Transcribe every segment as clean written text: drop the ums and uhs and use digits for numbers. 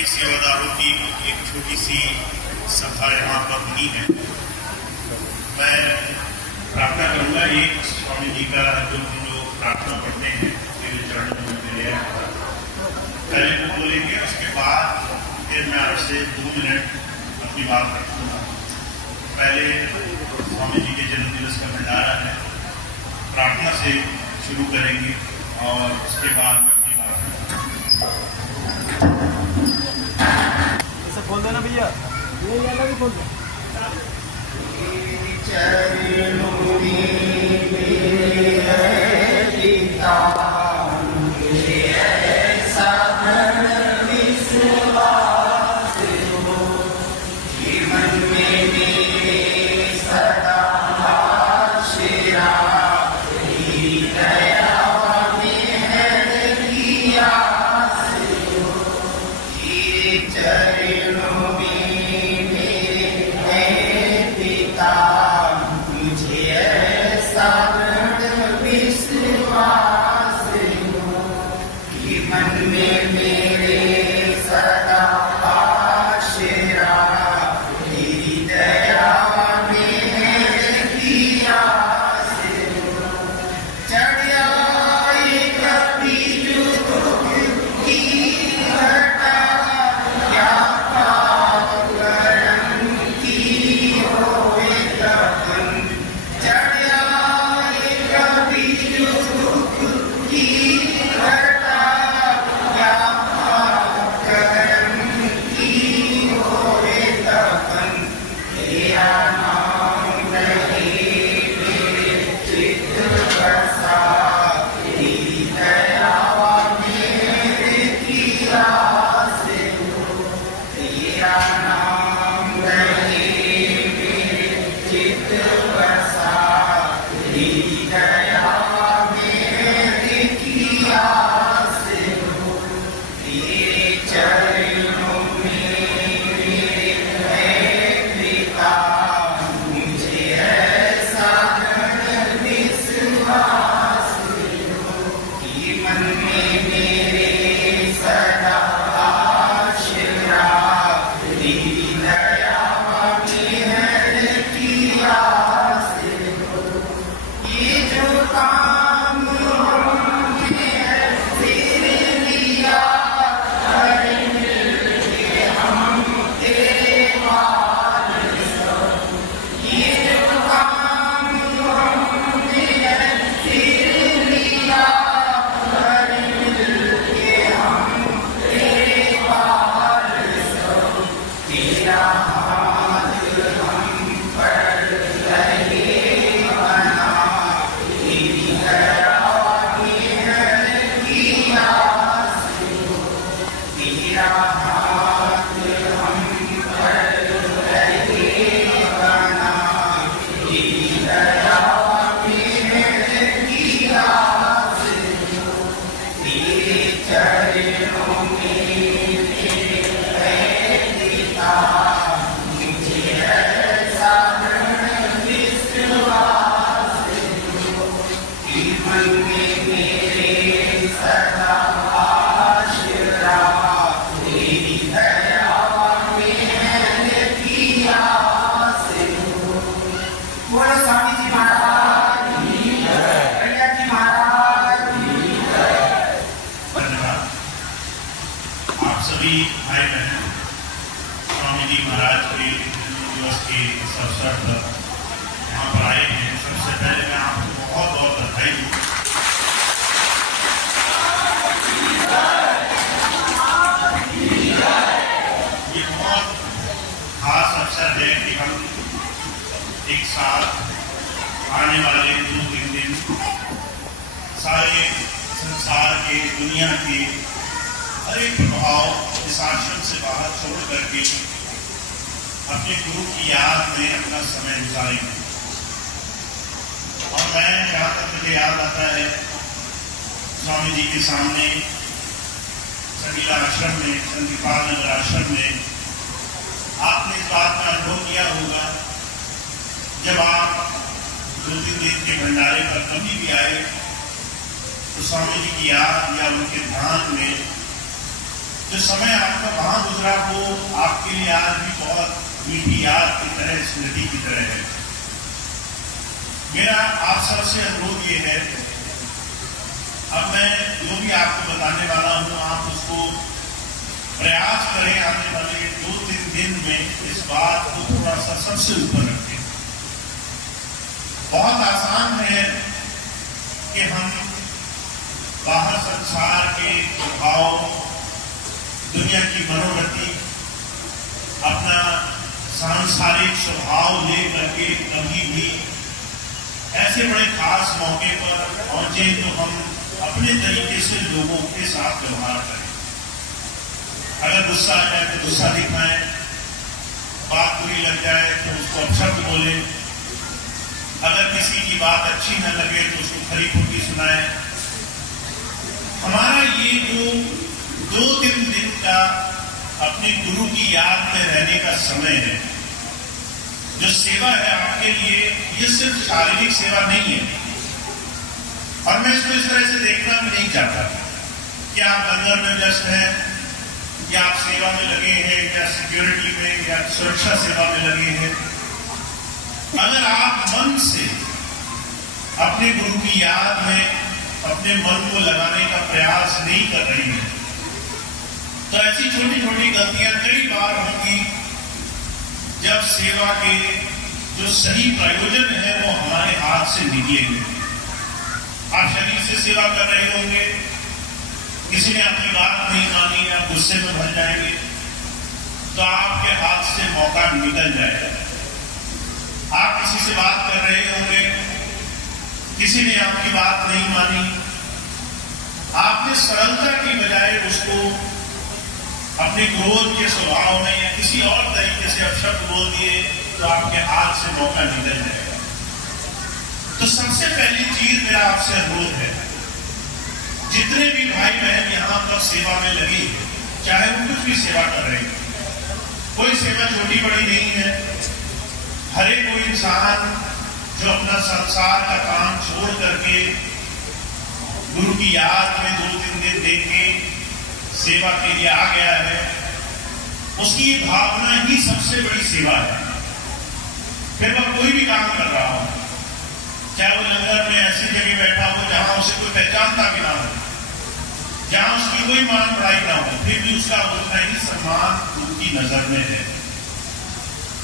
के सेवादारों की एक छोटी सी सभा यहाँ पर हुई है। मैं प्रार्थना करूँगा एक स्वामी जी का जो हम लोग प्रार्थना पढ़ते हैं मेरे चरणों में मेरे पहले वो बोलेंगे, उसके बाद फिर मैं आपसे 2 मिनट अपनी बात रखूँगा। पहले स्वामी जी के जन्मदिवस का भंडारा है, प्रार्थना से शुरू करेंगे और उसके बाद अपनी बात ऐसा बोल देना भैया, ये वाला भी बोल दो। एक साथ आने वाले 2-3 दिन सारे संसार के, दुनिया के हर एक प्रभाव इस आश्रम से बाहर छोड़ करके अपने गुरु की याद में अपना समय गुजारेंगे। और मैं जहाँ तक मुझे याद आता है, स्वामी जी के सामने सगीला आश्रम में, चंद्रपाल नगर आश्रम में आपने इस बात का अनुभव किया होगा, जब आप 2-3 दिन के भंडारे पर कभी भी आए तो स्वामी जी की याद या उनके ध्यान में जो समय आपका वहां गुजरा वो आपके लिए आज भी बहुत मीठी याद की तरह, स्मृति की तरह है। मेरा आप सबसे अनुरोध ये है, अब मैं जो भी आपको बताने वाला हूं आप उसको प्रयास करें आने वाले 2-3 दिन में इस बात को थोड़ा सा सबसे ऊपर रखें। बहुत आसान है कि हम बाहर संसार के प्रभाव, दुनिया की मनोगति, अपना सांसारिक स्वभाव लेकर के कभी भी ऐसे बड़े खास मौके पर पहुंचे तो हम अपने तरीके से लोगों के साथ व्यवहार करें। अगर गुस्सा आ जाए तो गुस्सा दिखाएं, बात बुरी लग जाए तो उसको अपशब्द बोलें, अगर किसी की बात अच्छी न लगे तो उसको खरी खोटी सुनाएं। हमारा ये जो 2-3 दिन का अपने गुरु की याद में रहने का समय है, जो सेवा है आपके लिए, ये सिर्फ शारीरिक सेवा नहीं है। और मैं इसको इस तरह से देखना भी नहीं चाहता कि आप लंगर में व्यस्त हैं या आप सेवा में लगे हैं या सिक्योरिटी में या सुरक्षा सेवा में लगे हैं। अगर आप मन से अपने गुरु की याद में अपने मन को लगाने का प्रयास नहीं कर रहे हैं तो ऐसी छोटी छोटी गलतियां कई बार होंगी जब सेवा के जो सही प्रयोजन है वो हमारे हाथ से निकलेंगे। आप शरीर से सेवा कर रहे होंगे, किसी ने आपकी बात नहीं मानी, आप गुस्से में भर जाएंगे तो आपके हाथ से मौका निकल जाएगा। आप किसी से बात कर रहे होंगे, किसी ने आपकी बात नहीं मानी, आपने सरलता की बजाय उसको अपने क्रोध के स्वभाव में या किसी और तरीके से अपशब्द बोल दिए तो आपके हाथ से मौका निकल जाएगा। तो सबसे पहली चीज मेरा आपसे अनुरोध है, जितने भी भाई बहन यहाँ पर सेवा में लगे, चाहे वो कुछ भी सेवा कर रहे हैं, कोई सेवा छोटी बड़ी नहीं है। हर एक कोई इंसान जो अपना संसार का काम छोड़ करके गुरु की याद में 2-3 दिन देके सेवा के लिए आ गया है, उसकी ये भावना ही सबसे बड़ी सेवा है। फिर वह कोई भी काम कर रहा हो, चाहे वो लंगर में ऐसी जगह बैठा हो जहां उसे कोई पहचानता भी ना हो, जहां उसकी कोई मान बढ़ाई ना हो, फिर भी उसका उतना ही सम्मान उनकी नजर में है।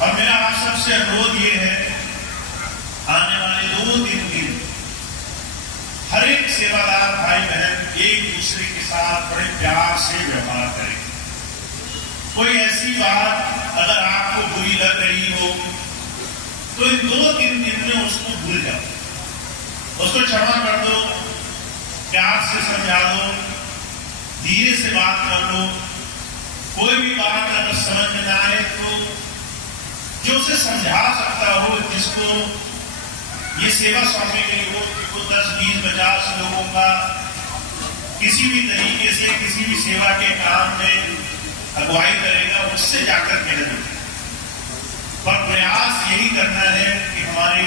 और मेरा आप सबसे अनुरोध ये है, आने वाले 2-3 दिन हर एक सेवादार भाई बहन एक दूसरे के साथ बड़े प्यार से व्यवहार करें। कोई ऐसी बात अगर आपको बुरी लग रही हो तो इन 2-3 दिन में उसको भूल जाओ, उसको क्षमा कर दो, प्यार से समझा दो, धीरे से बात कर लो। कोई भी बात अगर समझ में ना आए तो जो उसे समझा सकता हो, जिसको ये सेवा सौंपने के लिए हो, 10-20-50 लोगों का किसी भी तरीके से किसी भी सेवा के काम में अगुवाई करेगा, उससे जाकर कह दो। पर प्रयास यही करना है कि हमारे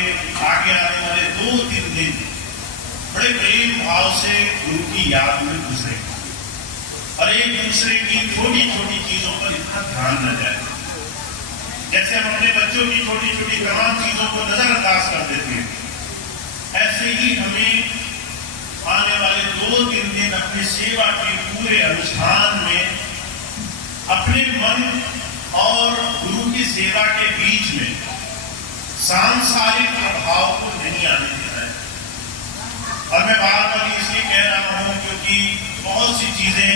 आगे आने वाले 2-3 दिन बड़े प्रेम भाव से गुरु की याद में गुजरे और एक दूसरे की छोटी छोटी चीजों पर इतना ध्यान न जाए। जैसे हम अपने बच्चों की छोटी छोटी तमाम चीजों को नजरअंदाज कर देते हैं, ऐसे ही हमें आने वाले 2-3 दिन अपनी सेवा के पूरे अनुष्ठान में अपने मन और गुरु की सेवा के बीच में सांसारिक प्रभाव को नहीं आने देना है। और मैं बार बार इसलिए कह रहा हूं क्योंकि बहुत सी चीजें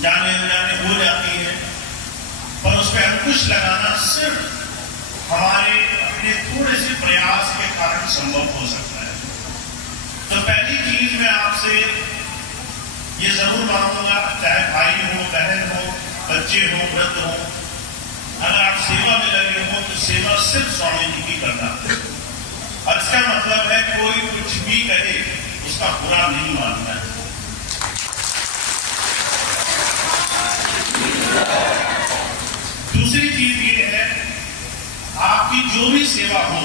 जाने अनजाने हो जाती हैं, पर उस पर अंकुश लगाना सिर्फ हमारे अपने थोड़े से प्रयास के कारण संभव हो सकता है। तो पहली चीज मैं आपसे ये जरूर मांगूंगा, चाहे भाई हो, बहन हो, बच्चे हो, वृद्ध हो, अगर आप सेवा में लगे हो तो सेवा सिर्फ स्वामी जी की करना। और इसका मतलब है कोई कुछ भी करे उसका बुरा नहीं मानना है। दूसरी चीज ये है, आपकी जो भी सेवा हो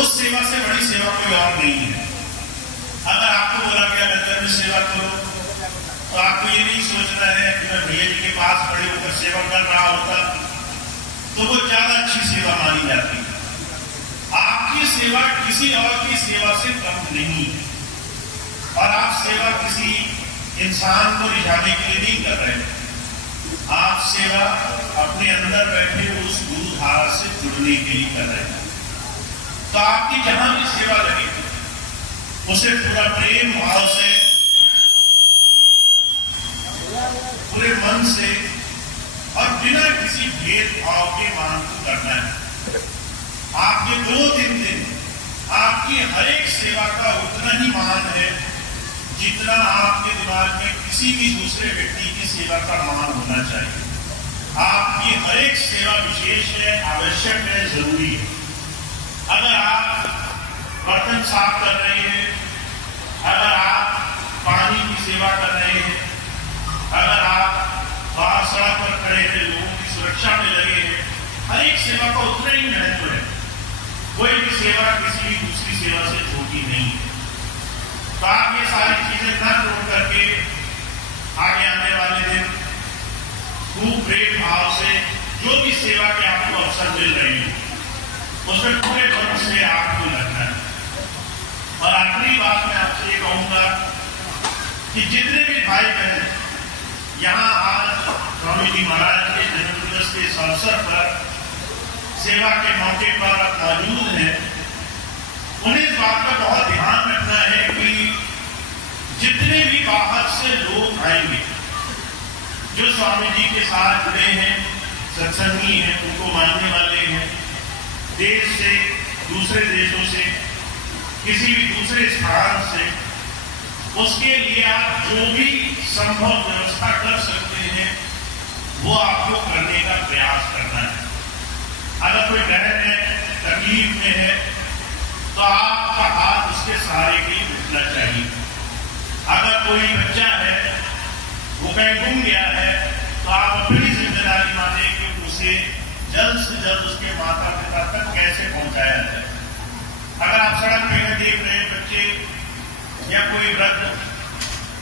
उस सेवा से बड़ी सेवा कोई और नहीं है। अगर आपको बोला गया लंगर में सेवा करो तो आपको ये नहीं सोचना है कि मैं भैया जी के पास खड़े होकर सेवा कर रहा होता तो वो ज्यादा अच्छी सेवा मानी जाती है। आपकी सेवा किसी और की सेवा से कम नहीं है, और आप सेवा किसी इंसान को रिझाने के लिए नहीं कर रहे हैं। आप सेवा अपने अंदर बैठे उस गुरु धारा से जुड़ने के लिए कर रहे हैं। तो आपकी जहां भी सेवा लगे उसे पूरा प्रेम भाव से, पूरे मन से और बिना किसी भेदभाव के मान को करना है। आपके 2-3 दिन आपकी हर एक सेवा का उतना ही मान है जितना आपके दिमाग में किसी भी दूसरे व्यक्ति की सेवा का मान होना चाहिए। आपकी हर एक सेवा विशेष है, आवश्यक है, जरूरी है। अगर आप बर्तन साफ कर रहे हैं, अगर आप पानी की सेवा कर रहे हैं, अगर आप बाहर सड़क पर खड़े हैं, लोगों की सुरक्षा में लगे हैं, हर एक सेवा का उतना ही महत्व है। कोई भी सेवा किसी भी दूसरी सेवा से छोटी नहीं है। तो आप ये सारी चीजें न छोड़ करके आगे आने वाले दिन खूब प्रेम भाव से जो भी सेवा के आपको अवसर मिल रहे हैं उसमें पूरे मन से आपको लगना है। और आखिरी बात मैं आपसे ये कहूंगा कि जितने भी भाई बहन यहाँ आज स्वामी जी महाराज के जन्मदिवस के इस अवसर पर सेवा के मौके पर मौजूद हैं, उन्हें इस बात का बहुत ध्यान रखना है कि जितने भी बाहर से लोग आएंगे जो स्वामी जी के साथ जुड़े हैं, सत्संगी हैं, उनको मानने वाले हैं, देश से, दूसरे देशों से, किसी भी दूसरे स्थान से, उसके लिए आप जो भी संभव व्यवस्था कर सकते हैं वो आपको करने का प्रयास करना है। अगर कोई बहन है, तकलीफ में है, तो आपका हाथ उसके सहारे के लिए उठना चाहिए। अगर कोई बच्चा है वो कहीं गुम गया है तो आप अपनी जिम्मेदारी माने कि उसे जल्द से जल्द उसके माता पिता तक कैसे पहुंचाया जाए। अगर आप सड़क पे देख रहे हैं बच्चे या कोई वृद्ध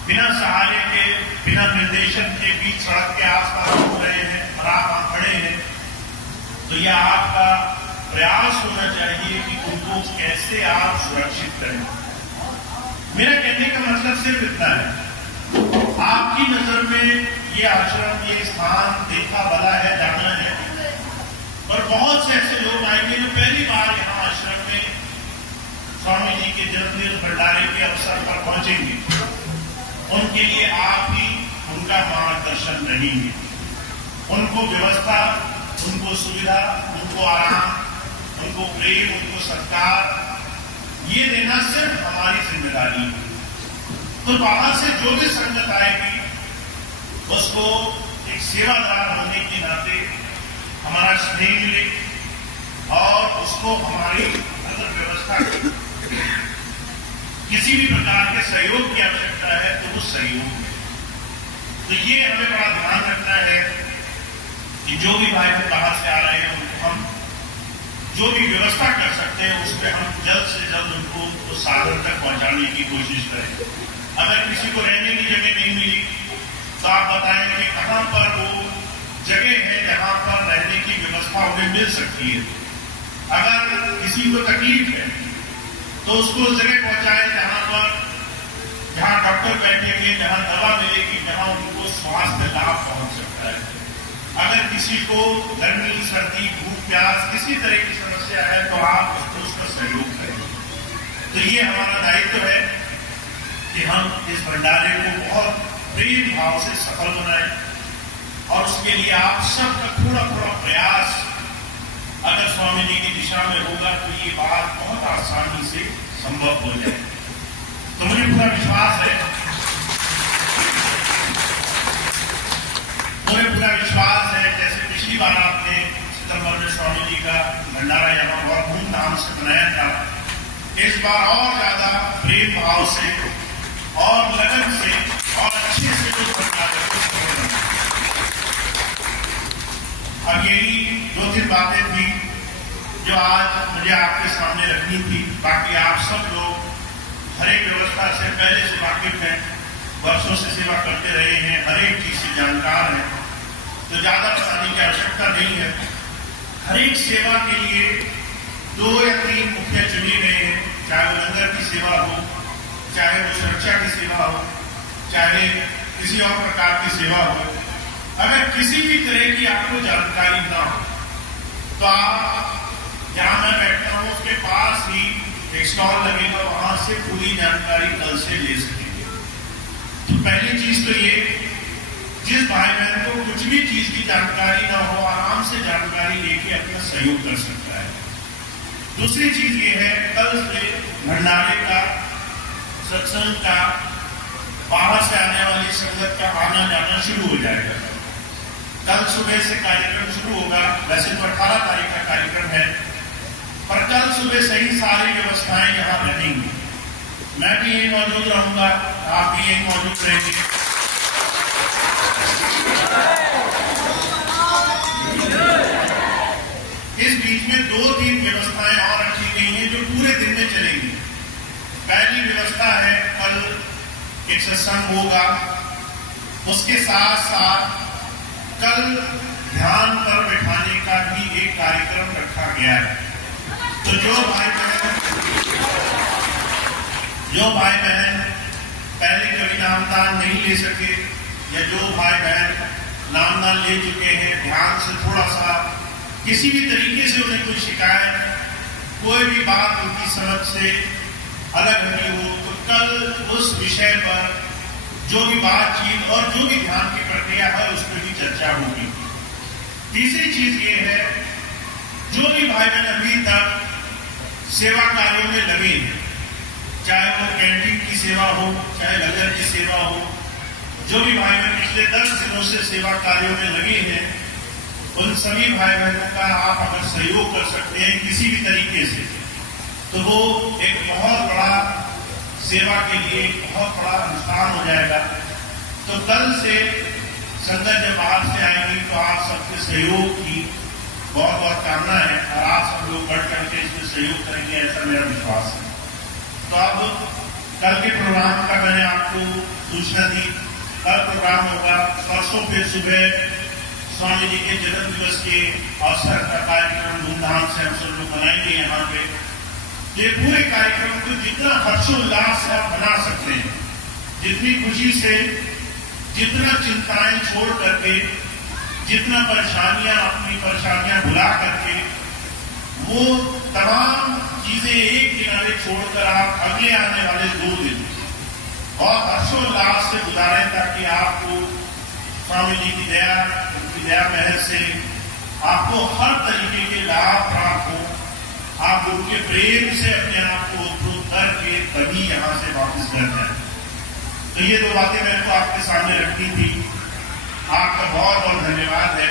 बिना सहारे के, बिना निर्देशन के बीच सड़क के आसपास घूम रहे हैं और आप वहां खड़े हैं, तो यह आपका प्रयास होना चाहिए कि उनको कैसे आप सुरक्षित करें। मेरा कहने का मतलब सिर्फ इतना है, आपकी नजर में ये आश्रम, ये स्थान देखा भला है, जाना है, और बहुत से ऐसे लोग आएंगे जो पहली बार यहाँ आश्रम में स्वामी जी के जन्मदिन भंडारे के अवसर पर पहुंचेंगे। उनके लिए आप ही उनका मार्गदर्शन रहेंगे। उनको व्यवस्था, उनको सुविधा, उनको आराम, उनको प्रेम, उनको सत्कार, ये देना सिर्फ हमारी जिम्मेदारी है। तो बाहर से जो भी संगत आएगी उसको एक सेवादार होने के नाते हमारा स्नेह मिले और उसको हमारी अगर व्यवस्था किसी भी प्रकार के सहयोग की आवश्यकता है तो वो सहयोग है। तो ये हमें बड़ा ध्यान रखना है कि जो भी भाई बाहर से आ रहे हैं उनको हम जो भी व्यवस्था कर सकते हैं उस पर हम जल्द से जल्द उनको उस साधन तक पहुंचाने की कोशिश करें। अगर किसी को रहने की जगह नहीं मिली तो आप बताएं कि कहां पर वो जगह है जहां पर रहने की व्यवस्था उन्हें मिल सकती है। अगर किसी को तकलीफ है तो उसको उस जगह पहुंचाए जहां डॉक्टर बैठेंगे, जहां दवा मिलेगी, जहां उनको स्वास्थ्य लाभ पहुंच सकता है। अगर किसी को गर्मी, सर्दी, भूख, प्यास, किसी तरह की समस्या है तो आप उसको उसका सहयोग करें। तो ये हमारा दायित्व है कि हम इस भंडारे को बहुत प्रेम भाव से सफल बनाएं और उसके लिए आप सबका थोड़ा थोड़ा प्रयास अगर स्वामी जी की दिशा में होगा तो ये बात बहुत आसानी से संभव हो जाए। तो मुझे पूरा विश्वास है, जैसे पिछली बार आपने सितंबर में स्वामी जी का भंडारा यहाँ बहुत धूमधाम से मनाया था, इस बार और ज्यादा प्रेम भाव से और लगन से और अच्छे से कुछ भंडारे अब यही 2-3 बातें थी जो आज मुझे आपके सामने रखनी थी। बाकी आप सब लोग हर एक व्यवस्था से पहले से वाकिफ हैं। वर्षों से सेवा करते रहे हैं, हर एक चीज से जानकार हैं, तो ज्यादा बताने की आवश्यकता नहीं है। हर एक सेवा के लिए 2 या 3 मुखिया चुने गए हैं, चाहे वो लंगर की सेवा हो, चाहे वो सुरक्षा की सेवा हो, चाहे किसी और प्रकार की सेवा हो। अगर किसी भी तरह की आपको जानकारी ना हो तो आप जहां मैं बैठता हूं उसके पास ही एक स्टॉल लगेगा, वहां से पूरी जानकारी कल से ले सकेंगे। तो पहली चीज तो ये, जिस भाई बहन को कुछ भी चीज की जानकारी ना हो, आराम से जानकारी लेके अपना सहयोग कर सकता है। दूसरी चीज ये है, कल से भंडारे का, सत्संग का, बाहर से आने वाली संगत का आना जाना शुरू हो जाएगा। कल सुबह से कार्यक्रम शुरू होगा। वैसे तो 18 तारीख का कार्यक्रम है, पर कल सुबह से ही सारी व्यवस्थाएं यहाँ रहेंगी। मैं भी यही मौजूद रहूंगा, आप भी यही मौजूद रहेंगे। इस बीच में 2-3 व्यवस्थाएं और रखी गई हैं जो पूरे दिन में चलेंगी। पहली व्यवस्था है, कल एक सत्संग होगा, उसके साथ साथ कल ध्यान पर बैठाने का भी एक कार्यक्रम रखा गया है। तो जो भाई बहन पहले कभी नामदान नहीं ले सके, या जो भाई बहन नामदान ले चुके हैं, ध्यान से थोड़ा सा किसी भी तरीके से उन्हें कोई शिकायत, कोई भी बात उनकी समझ से अलग नहीं हो, तो कल उस विषय पर जो भी बातचीत और जो भी ध्यान की प्रक्रिया है उस पर भी चर्चा होगी। तीसरी चीज ये है, जो भी भाई बहन अभी तक सेवा कार्यों में लगे हैं, चाहे वो कैंटीन की सेवा हो, चाहे लंगर की सेवा हो, जो भी भाई बहन पिछले 10 दिनों से सेवा कार्यों में लगे हैं, उन सभी भाई बहनों का आप अगर सहयोग कर सकते हैं किसी भी तरीके से, तो वो एक बहुत बड़ा सेवा के लिए बहुत बड़ा अनुष्ठान हो जाएगा। तो कल से संगत जब आपसे आएंगी तो आप सबके सहयोग की बहुत बहुत कामना है, और आप सब लोग बढ़ करके इसमें सहयोग करेंगे, ऐसा मेरा विश्वास है। तो अब कल के प्रोग्राम का मैंने आपको सूचना दी। कल प्रोग्राम होगा, परसों फिर सुबह स्वामी जी के जन्म दिवस के अवसर का कार्यक्रम धूमधाम से हम सब लोग मनाएंगे। यहाँ पे ये पूरे कार्यक्रम को जितना हर्षोल्लास से आप बना सकते हैं, जितनी खुशी से, जितना चिंताएं छोड़ करके, जितना परेशानियां, अपनी परेशानियां भुला करके, वो तमाम चीजें एक किनारे छोड़कर आप अगले आने वाले 2 दिन और हर्षोल्लास से गुजारें, ताकि आपको स्वामी जी की दया, उनकी दया महर से आपको हर तरीके के लाभ प्राप्त हो। आप उनके प्रेम से अपने आप को उपरोध करके तभी यहां से वापस घर जाए। तो ये 2 बातें मेरे को आपके सामने रखनी थी। आपका बहुत बहुत धन्यवाद है।